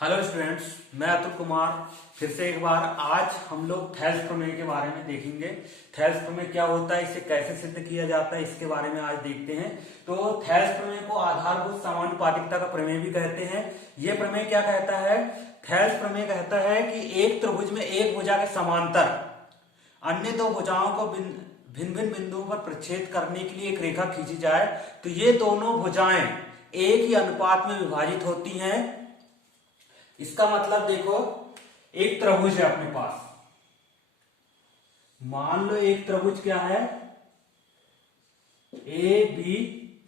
Hello students, मैं अतुल कुमार फिर से एक बार आज हम लोग थेल्स प्रमेय के बारे में देखेंगे। थेल्स प्रमेय क्या होता है, इसे कैसे सिद्ध किया जाता है, इसके बारे में आज देखते हैं। तो थेल्स प्रमेय को आधारभूत समानुपातिकता का प्रमेय भी कहते हैं। यह प्रमेय क्या कहता है? थेल्स प्रमेय कहता है कि एक त्रिभुज में एक भुजा के समांतर अन्य दो भुजाओं को भिन्न भिन्न बिंदुओं पर प्रच्छेद करने के लिए एक रेखा खींची जाए तो ये दोनों भुजाएं एक ही अनुपात में विभाजित होती हैं। इसका मतलब देखो, एक त्रिभुज है अपने पास, मान लो एक त्रिभुज क्या है, ए बी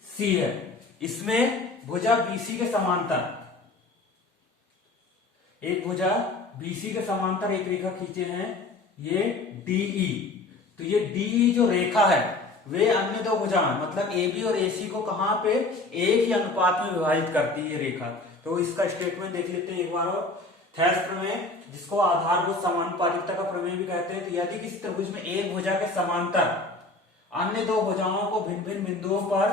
सी है। इसमें भुजा बीसी के समांतर, एक भुजा बीसी के समांतर एक रेखा खींचे हैं, ये डीई। तो ये डीई जो रेखा है वे अन्य दो भुजा मतलब ए बी और ए सी को कहां पे एक ही अनुपात में विभाजित करती है ये रेखा। तो इसका स्टेटमेंट देख लेते हैं एक बार और। थेल्स प्रमेय, जिसको आधारभूत समानुपातिकता का प्रमेय भी कहते हैं, तो यदि किसी त्रिभुज में एक भुजा के समांतर अन्य दो भुजाओं को भिन्न भिन्न बिंदुओं पर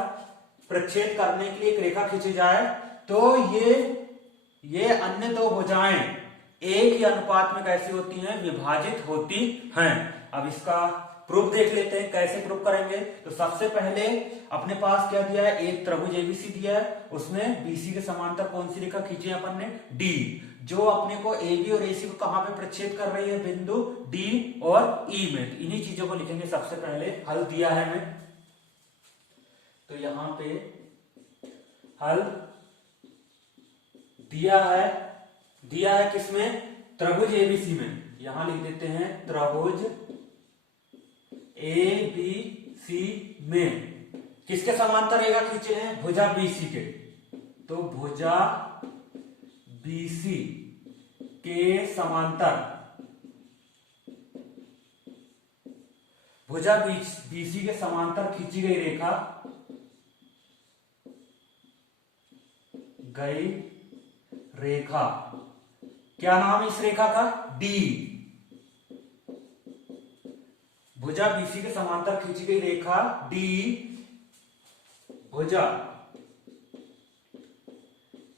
प्रच्छेद करने के लिए एक रेखा खींची जाए तो ये अन्य दो भुजाएं एक ही अनुपात में कैसी होती हैं, विभाजित होती हैं। अब इसका प्रूफ देख लेते हैं, कैसे प्रूफ करेंगे। तो सबसे पहले अपने पास क्या दिया है, एक त्रिभुज एबीसी दिया है, उसमें बीसी के समांतर कौन सी रेखा खींची है अपन ने, डी, जो अपने को एबी और एसी को कहां पे प्रच्छेद कर रही है, बिंदु डी और ई में। तो इन्हीं चीजों को लिखेंगे। सबसे पहले हल दिया है हमें, तो यहां पे हल दिया है किसमें, त्रिभुज एबीसी में। यहां लिख देते हैं त्रिभुज ए बी सी में किसके समांतर रेखा खींचे हैं, भुजा बीसी के। तो भुजा बीसी के समांतर, भुजा बीसी के समांतर खींची गई रेखा, क्या नाम है इस रेखा का, डी। भुजा बीसी के समांतर खींची गई रेखा डी, भुजा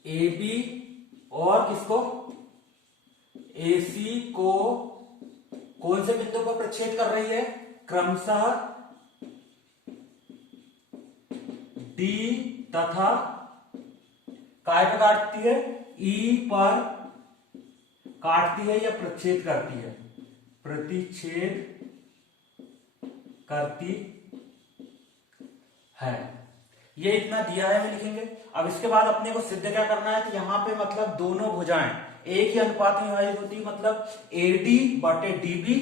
ए बी और किसको, एसी को कौन से बिंदु पर प्रच्छेद कर रही है, क्रमशः डी तथा काय पर काटती है, ई पर काटती है या प्रच्छेद करती है, प्रतिच्छेद करती है। ये इतना दिया है, लिखेंगे। अब इसके बाद अपने को सिद्ध क्या करना है, तो यहां पे मतलब दोनों भुजाएं एक ही अनुपात में विभाजित होती है, मतलब एडी बटे डीबी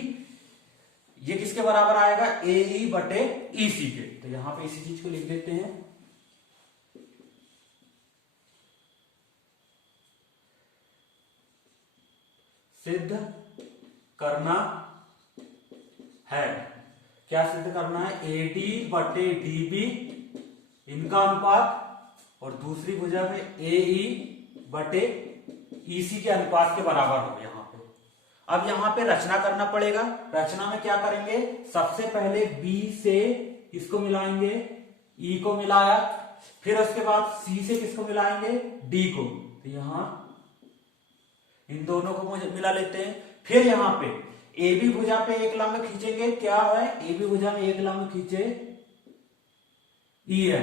ये किसके बराबर आएगा, एई बटे ईसी के। तो यहां पे इसी चीज को लिख देते हैं। सिद्ध करना है, क्या सिद्ध करना है, एडी बटे डीबी इनका अनुपात और दूसरी भुजा में एई बटे ईसी के अनुपात के बराबर हो यहां पे। अब यहां पे रचना करना पड़ेगा। रचना में क्या करेंगे, सबसे पहले बी से किसको मिलाएंगे, ई को मिलाया, फिर उसके बाद सी से किसको मिलाएंगे, डी को। तो यहां इन दोनों को मिला लेते हैं। फिर यहां पे ए बी भुजा पे एक लंब खींचेंगे, क्या है, ए बी भुजा में एक लंब खींचे ई है,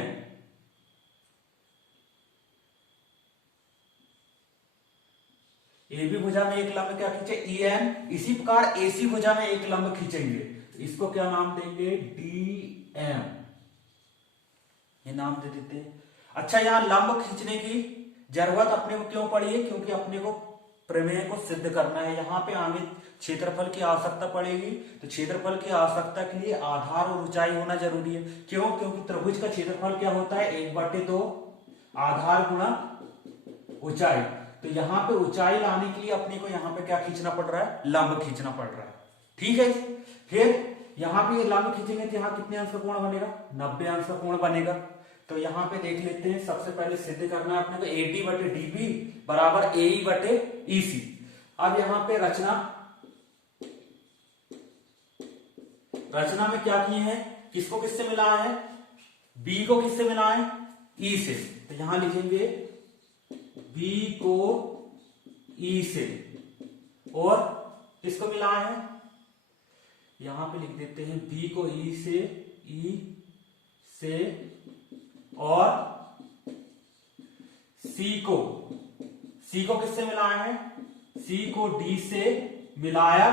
ए बी भुजा में एक लंब क्या खींचे, ई एन। इसी प्रकार एसी भुजा में एक लंब खींचेंगे, इसको क्या नाम देंगे, डी एम, ये नाम दे देते हैं। अच्छा, यहां लंब खींचने की जरूरत अपने को क्यों पड़ी है, क्योंकि अपने को प्रमेय को सिद्ध करना है। यहां पे आगे क्षेत्रफल की आवश्यकता पड़ेगी, तो क्षेत्रफल की आवश्यकता के लिए आधार और ऊंचाई होना जरूरी है। क्यों, क्योंकि त्रिभुज का क्षेत्रफल क्या होता है, 1/2 आधार गुणा ऊंचाई। तो यहां पे ऊंचाई लाने के लिए अपने को यहां पे क्या खींचना पड़ रहा है, लंब खींचना पड़ रहा है। ठीक है, फिर यहां पे लंब खींचेंगे तो यहां कितने अंश का कोण बनेगा, 90 अंश का कोण बनेगा। तो यहां पे देख लेते हैं, सबसे पहले सिद्ध करना है अपने को, एडी बटे डीबी बराबर एई बटे ईसी। अब यहां पे रचना में क्या किए हैं, किसको किससे मिला है, बी को किससे मिला है, ई से। तो यहां लिखेंगे बी को ई से, और किसको मिलाए हैं, यहां पे लिख देते हैं बी को ई से और सी को किससे मिलाए हैं, सी को डी से मिलाया,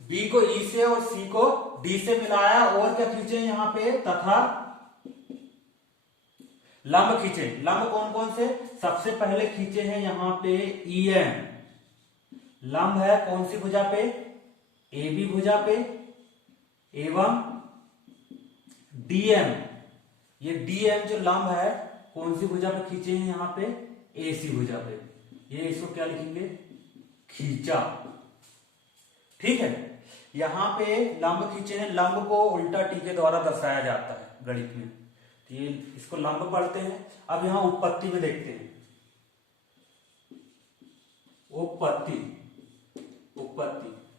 बी को ई से और सी को डी से मिलाया, और क्या खींचे यहां पे, तथा लंब खींचे। लंब कौन कौन से, सबसे पहले खींचे हैं यहां पे ई एम, लंब है कौन सी भुजा पे, ए बी भुजा पे, एवं डीएम, ये डीएम जो लंब है कौन सी भुजा पे खींचे हैं, यहां पे ए सी भुजा पे, ये इसको क्या लिखेंगे, खींचा। ठीक है, यहां पे लंब खींचे हैं, लंब को उल्टा टी के द्वारा दर्शाया जाता है गणित में, तो ये इसको लंब पढ़ते हैं। अब यहां उत्पत्ति में देखते हैं, उत्पत्ति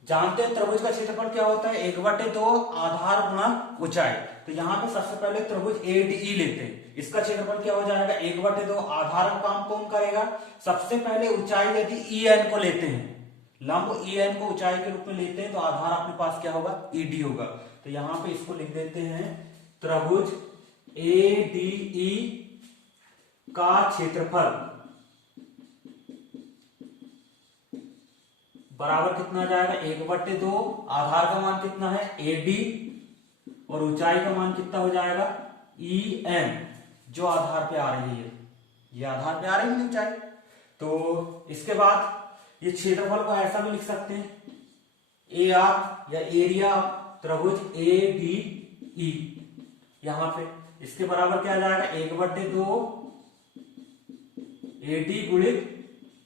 जानते हैं त्रिभुज का क्षेत्रफल क्या होता है, 1/2 आधार गुणा ऊंचाई। तो यहां पे सबसे पहले त्रिभुज एडीई लेते हैं, इसका क्षेत्रफल क्या हो जाएगा, 1/2 आधार का काम कौन करेगा, सबसे पहले ऊंचाई यदि ई एन को लेते हैं, लंब ई एन को ऊंचाई के रूप में लेते हैं, तो आधार अपने पास क्या होगा, ईडी होगा। तो यहां पे इसको लिख देते हैं त्रिभुज एडीई का क्षेत्रफल बराबर कितना आ जाएगा, 1/2, आधार का मान कितना है एडी, और ऊंचाई का मान कितना हो जाएगा ई एन, जो आधार पे आ रही है, ये आधार पे आ रही है ऊंचाई। तो इसके बाद ये क्षेत्रफल को ऐसा भी लिख सकते हैं, ए आर या एरिया त्रिभुज ए डी ई, यहां पे इसके बराबर क्या आ जाएगा, 1/2 एडी गुणित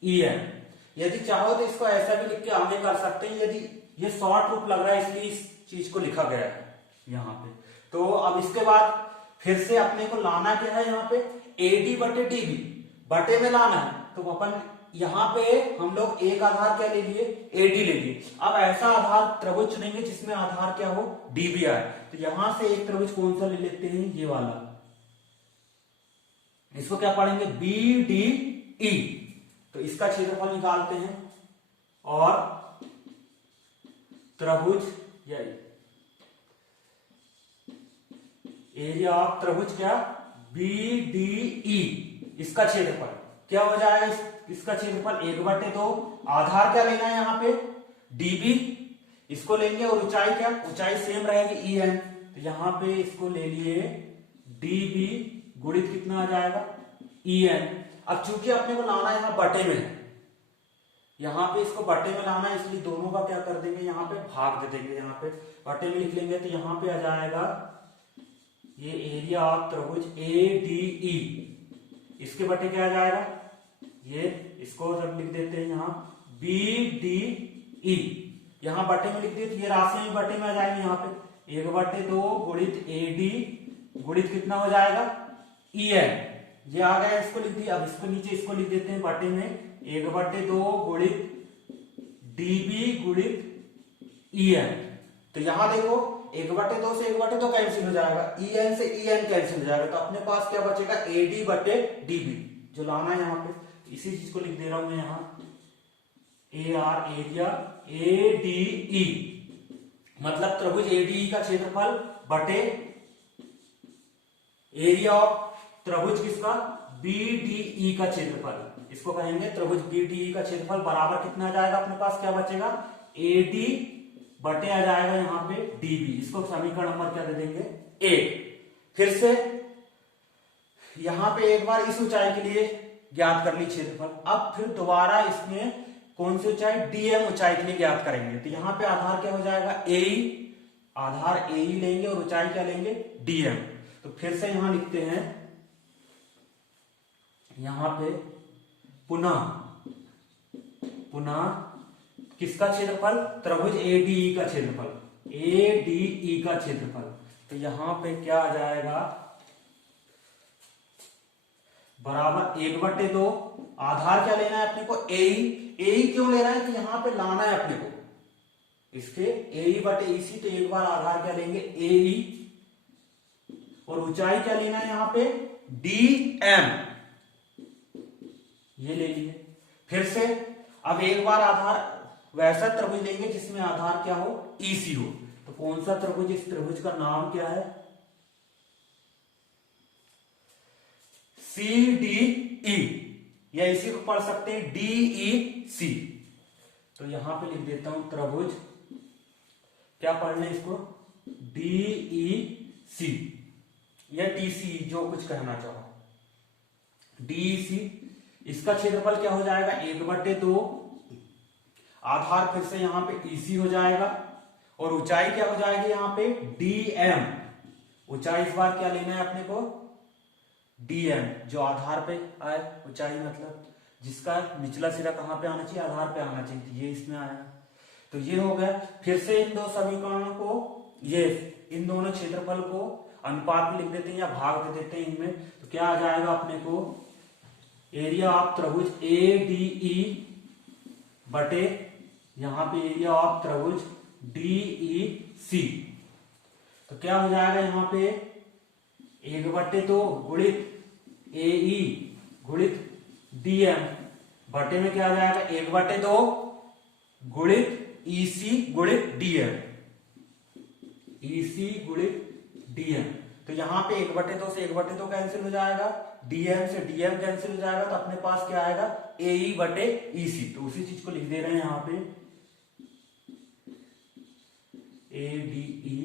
ई एन। यदि चाहो तो इसको ऐसा भी लिख के आगे कर सकते हैं, यदि ये शॉर्ट रूप लग रहा है इसलिए इस चीज को लिखा गया है यहां पे। तो अब इसके बाद फिर से अपने को लाना क्या है, यहाँ पे एडी बटे डीबी बटे में लाना है, तो अपन यहाँ पे हम लोग एक आधार क्या ले लिए, एडी ले लिए। अब ऐसा आधार त्रिभुज चुनेंगे जिसमें आधार क्या हो, डीबी आए। तो यहां से एक त्रिभुज कौन सा ले लेते हैं, ये वाला, इसको क्या पढ़ेंगे, बी डी ई। तो इसका क्षेत्रफल निकालते हैं, और त्रिभुज या एरिया ऑफ त्रिभुज क्या, बी डी ई, इसका क्षेत्रफल क्या हो जाएगा, इसका क्षेत्रफल 1/2, आधार क्या लेना है यहाँ पे डीबी, इसको लेंगे, और ऊंचाई क्या, ऊंचाई सेम रहेगी ई एन। तो यहां पे इसको ले लिए डीबी गुणित कितना आ जाएगा ई एन। अब चूंकि अपने को लाना यहाँ बटे में है, यहाँ पे इसको बटे में लाना है, इसलिए दोनों का क्या कर देंगे, यहाँ पे भाग दे देंगे, यहाँ पे बटे में लिख लेंगे। तो यहाँ पे आ जाएगा ये एरिया ऑफ त्रिभुज ए डी ई, इसके बटे क्या आ जाएगा, ये इसको सब लिख देते हैं यहाँ बी डी ई, यहाँ बटे में लिख दिए, तो ये राशि में बटे में आ जाएंगे, यहाँ पे 1/2 गुणित ए डी गुणित कितना हो जाएगा ई एन, ये आ गया, इसको लिख दिया। अब इसको नीचे इसको लिख देते हैं बटे में 1/2 गुणित डीबी गुणित ई एन। तो यहां देखो 1/2 से 1/2 कैंसिल हो जाएगा, ई एन से ई एन कैंसिल हो जाएगा, तो अपने पास क्या बचेगा, एडी बटे डीबी, जो लाना है यहाँ पे। इसी चीज को लिख दे रहा हूं मैं यहाँ, A R area A D E, मतलब त्रिभुज एडीई का क्षेत्रफल बटे एरिया ऑफ त्रिभुज किसका, बीडीई का क्षेत्रफल, इसको कहेंगे त्रिभुज बीडीई का क्षेत्रफल बराबर कितना आ जाएगा, अपने पास क्या बचेगा, एडी बटे आ जाएगा यहाँ पे डीबी, इसको समीकरण नंबर क्या दे देंगे, 1। फिर से यहां पे एक बार इस ऊंचाई के लिए ज्ञात कर ली क्षेत्रफल, अब फिर दोबारा इसमें कौन सी ऊंचाई, डीएम ऊंचाई के लिए ज्ञात करेंगे। तो यहाँ पे आधार क्या हो जाएगा, ए, आधार ए लेंगे और ऊंचाई क्या लेंगे, डीएम। तो फिर से यहां लिखते हैं, यहां पे पुनः किसका क्षेत्रफल, त्रिभुज एडीई का क्षेत्रफल, एडीई का क्षेत्रफल। तो यहां पे क्या आ जाएगा, बराबर 1/2, आधार क्या लेना है अपने को, ए क्यों ले रहा है, तो यहां पे लाना है अपने को इसके ए बटे ईसी, तो एक बार आधार क्या लेंगे ए, और ऊंचाई क्या लेना है यहाँ पे डी एम, ये ले लिए। फिर से अब एक बार आधार वैसा त्रिभुज लेंगे जिसमें आधार क्या हो, ईसी हो। तो कौन सा त्रिभुज, इस त्रिभुज का नाम क्या है, CDE, या इसी को पढ़ सकते हैं DEC। तो यहां पे लिख देता हूं त्रिभुज, क्या पढ़ना है इसको, DEC या TCE, जो कुछ कहना चाहो, DEC। इसका क्षेत्रफल क्या हो जाएगा, 1/2, आधार फिर से यहां पे EC हो जाएगा, और ऊंचाई क्या हो जाएगी यहाँ पे, DM। ऊंचाई इस बार क्या लेना है अपने को, DM, जो आधार पे आए ऊंचाई, मतलब जिसका निचला सिरा कहां पे आना चाहिए, आधार पे आना चाहिए, तो ये इसमें आया। तो ये हो गया। फिर से इन दो समीकरणों को, ये इन दोनों क्षेत्रफल को अनुपात में लिख देते हैं या भाग दे देते हैं इनमें। तो क्या आ जाएगा अपने को, एरिया ऑफ त्रिभुज ADE बटे यहां पे एरिया ऑफ त्रिभुज DEC। तो क्या हो जाएगा यहाँ पे, 1/2 गुणित AE गुणित DM बटे में क्या आ जाएगा, 1/2 गुणित EC गुणित DM, EC गुणित DM। तो यहाँ पे 1/2 से 1/2 कैंसिल हो जाएगा, DM से DM कैंसिल हो जाएगा, तो अपने पास क्या आएगा, AE बटे EC। तो उसी चीज को लिख दे रहे हैं यहाँ पे, ADE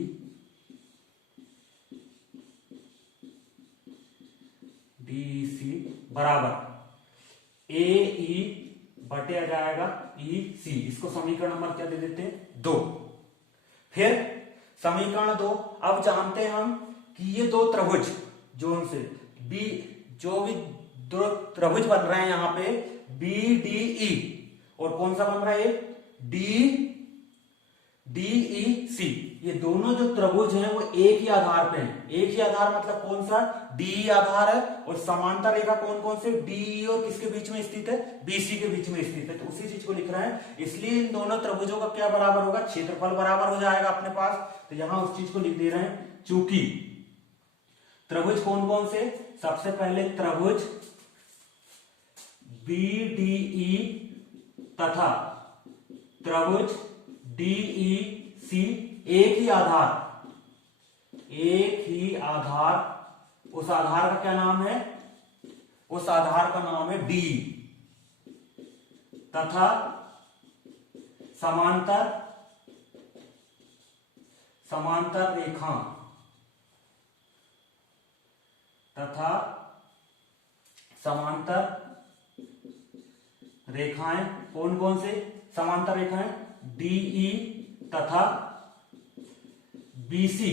DEC बराबर AE बटे आ जाएगा EC। इसको समीकरण नंबर क्या दे देते हैं, 2। फिर समीकरण 2, अब जानते हैं हम कि ये दो त्रिभुज जोन से जो भी दो त्रिभुज बन रहे हैं यहाँ पे BDE, और कौन सा बन रहा है, DEC, ये दोनों जो त्रिभुज हैं वो एक ही आधार पे हैं। एक ही आधार मतलब कौन सा, DE आधार है, और समांतर रेखा कौन कौन से, DE और किसके बीच में स्थित है, BC के बीच में स्थित है। तो उसी चीज को लिख रहे हैं, इसलिए इन दोनों त्रिभुजों का क्या बराबर होगा, क्षेत्रफल बराबर हो जाएगा अपने पास। तो यहां उस चीज को लिख दे रहे हैं, चूंकि त्रिभुज कौन कौन से, सबसे पहले त्रिभुज BDE तथा त्रिभुज DEC एक ही आधार, उस आधार का क्या नाम है, उस आधार का नाम है D, तथा समांतर रेखा तथा समांतर रेखाएं, कौन कौन से समांतर रेखाएं, DE तथा BC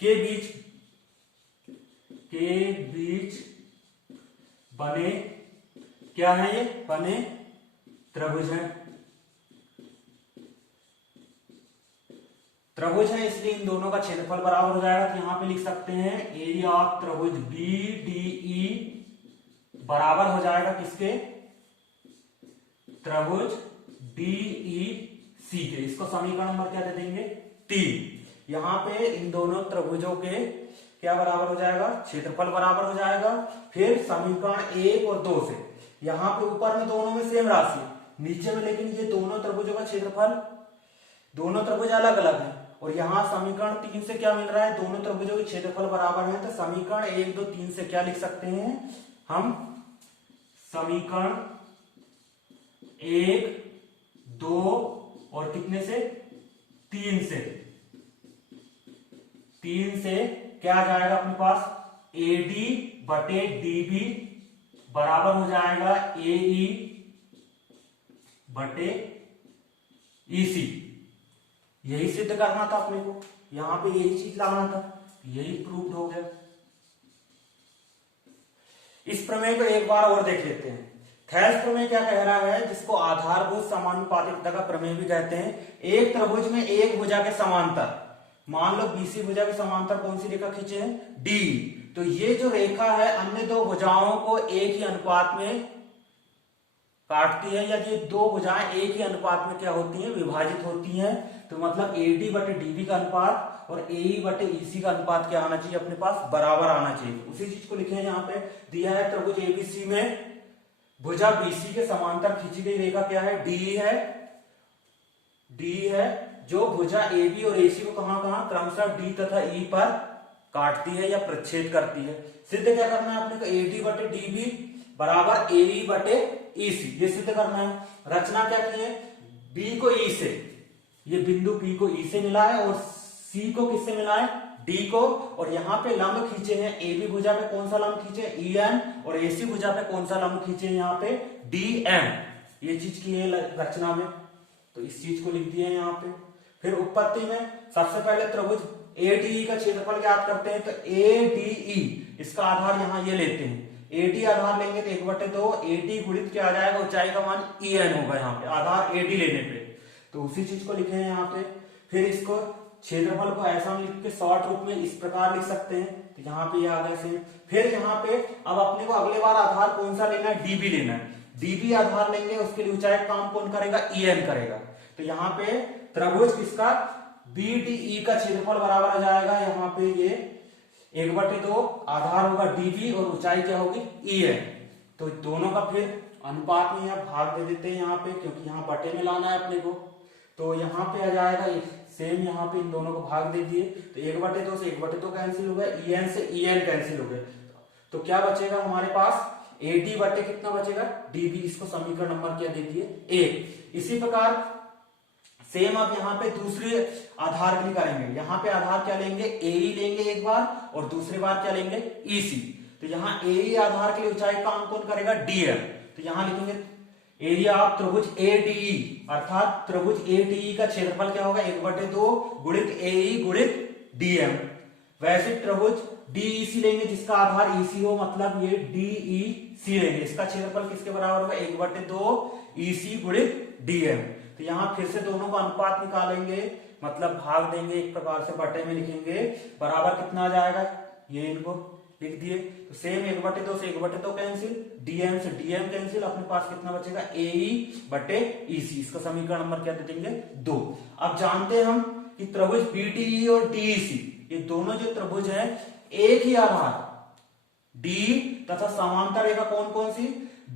के बीच बने, क्या है ये, बने त्रिभुज है। त्रिभुज है इसलिए इन दोनों का क्षेत्रफल बराबर हो जाएगा। तो यहां पे लिख सकते हैं एरिया ऑफ त्रिभुज BDE बराबर हो जाएगा किसके, त्रिभुज DEC के। इसको समीकरण नंबर क्या दे देंगे, 3। यहां पे इन दोनों त्रिभुजों के क्या बराबर हो जाएगा, क्षेत्रफल बराबर हो जाएगा। फिर समीकरण 1 और 2 से, यहां पे ऊपर में दोनों में सेम राशि, नीचे में लेकिन ये दोनों त्रिभुजों का क्षेत्रफल, दोनों त्रिभुज अलग अलग है, और यहां समीकरण 3 से क्या मिल रहा है, दोनों त्रिभुजों के क्षेत्रफल बराबर है। तो समीकरण 1, 2, 3 से क्या लिख सकते हैं हम, समीकरण 1, 2 और कितने से, 3 से क्या आ जाएगा अपने पास, AD बटे DB बराबर हो जाएगा AE बटे EC। यही सिद्ध करना था अपने को, यहां पे यही चीज लाना था, यही प्रूव हो गया। इस प्रमेय को एक बार और देख लेते हैं। थेल्स प्रमेय क्या कह रहा है, जिसको आधारभूत समानुपातिकता का प्रमेय भी कहते हैं। एक त्रिभुज में एक भुजा के समांतर, मान लो BC भुजा के समांतर कौन सी रेखा खींचे हैं, D। तो ये जो रेखा है अन्य दो भुजाओं को एक ही अनुपात में काटती है, या ये दो भुजाएं एक ही अनुपात में क्या होती हैं, विभाजित होती हैं। तो मतलब AD बटे DB का अनुपात और AE बटे EC का अनुपात क्या आना चाहिए अपने पास, बराबर आना चाहिए। उसी चीज को लिखे हैं यहाँ पे, दिया है त्रिभुज ABC में भुजा बीसी के समांतर खींची गई रेखा क्या है? डीई है। डीई है जो भुजा AB और AC को कहां कहां क्रमशः D तथा E पर काटती है या प्रच्छेद करती है। सिद्ध क्या करना है अपने को? AD बटे DB बराबर AE बटे EC, ये सिद्ध करना है। रचना क्या की है? B को E से, ये बिंदु P को E से मिला है और C को किससे मिला है? D को। और यहाँ पे लंब खींचे हैं, AB भुजा पे कौन सा लंब खींचे? EN, और AC भुजा पे कौन सा लंब खींचे हैं? यहाँ पे DM। ये चीज की है रचना में, तो इस चीज को लिख दिए हैं यहाँ पे। फिर उत्पत्ति में सबसे पहले त्रिभुज ADE का क्षेत्रफल ज्ञात करते हैं, तो ADE इसका आधार यहाँ ये लेते हैं। AD आधार लेंगे तो 1/2 AD गुणित क्या आ जाएगा? ऊंचाई का मान EN होगा यहाँ पे आधार AD लेने पे, तो उसी चीज को लिखे हैं यहाँ पे। फिर इसको क्षेत्रफल को ऐसा हम लिख के शॉर्ट रूप में इस प्रकार लिख सकते हैं, तो यहाँ पे ये आ गए से। फिर यहाँ पे अब अपने को अगले बार आधार कौन सा लेना है? DB लेना है। DB आधार लेंगे, उसके लिए ऊंचाई काम कौन करेगा? EN करेगा। तो यहाँ पे त्रिभुज किसका? BDE का क्षेत्रफल बराबर आ जाएगा यहाँ पे ये 1/2 आधार होगा DB और ऊंचाई क्या होगी? EN। तो दोनों का फिर अनुपात में यहाँ भाग दे देते हैं यहाँ पे, क्योंकि यहाँ बटे में लाना है अपने को। तो यहाँ पे आ जाएगा सेम, यहाँ पे इन दोनों को भाग दे दिए, तो 1/2 से 1/2 कैंसिल हो गया, EN से EN कैंसिल हो गया। तो क्या बचेगा हमारे पास? AD बटे कितना बचेगा? DB। इसको समीकरण नंबर क्या दे दिए? 1। इसी प्रकार सेम अब यहाँ पे दूसरे आधार के लिए करेंगे। यहाँ पे आधार क्या लेंगे? AE लेंगे एक बार, और दूसरी बार क्या लेंगे? EC। तो यहाँ AE आधार के लिए ऊंचाई काम कौन करेगा? DM। तो यहाँ लिखेंगे एरिया ऑफ त्रिभुज ADE, अर्थात त्रिभुज ADE का क्षेत्रफल क्या होगा? 1/2 गुणित AE गुणित DM। वैसे त्रिभुज DEC लेंगे जिसका आधार EC हो, मतलब ये DEC लेंगे, इसका क्षेत्रफल किसके बराबर होगा? 1/2 EC गुणित DM। तो यहाँ फिर से दोनों का अनुपात निकालेंगे, मतलब भाग देंगे एक प्रकार से, बटे में लिखेंगे, बराबर कितना आ जाएगा? ये इनको लिख दिए। तो सेम 1/2 से 1/2 कैंसिल, DM से DM कैंसिल, अपने पास कितना बचेगा? AE बटे EC। इसका समीकरण नंबर क्या दे देंगे? 2। अब जानते हैं हम कि त्रिभुज BDE और DEC ये दोनों जो त्रिभुज हैं एक ही आधार D तथा समांतर रेखा कौन कौन सी?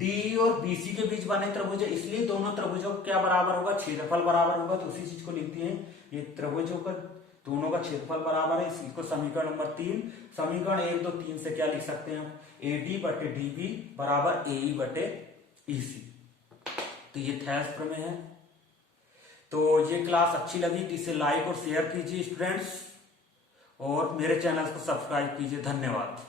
DE और BC के बीच बने त्रिभुज है, इसलिए दोनों त्रिभुजों का क्या बराबर होगा? क्षेत्रफल बराबर होगा। तो उसी चीज को लिखते हैं, ये त्रिभुजों का दोनों का क्षेत्रफल बराबर है, इसको समीकरण नंबर 3। समीकरण 1, 2, 3 से क्या लिख सकते हैं? AD बटे DB बराबर AE बटे EC। तो ये थेल्स प्रमेय है। तो ये क्लास अच्छी लगी तो इसे लाइक और शेयर कीजिए स्टूडेंट्स, और मेरे चैनल को सब्सक्राइब कीजिए। धन्यवाद।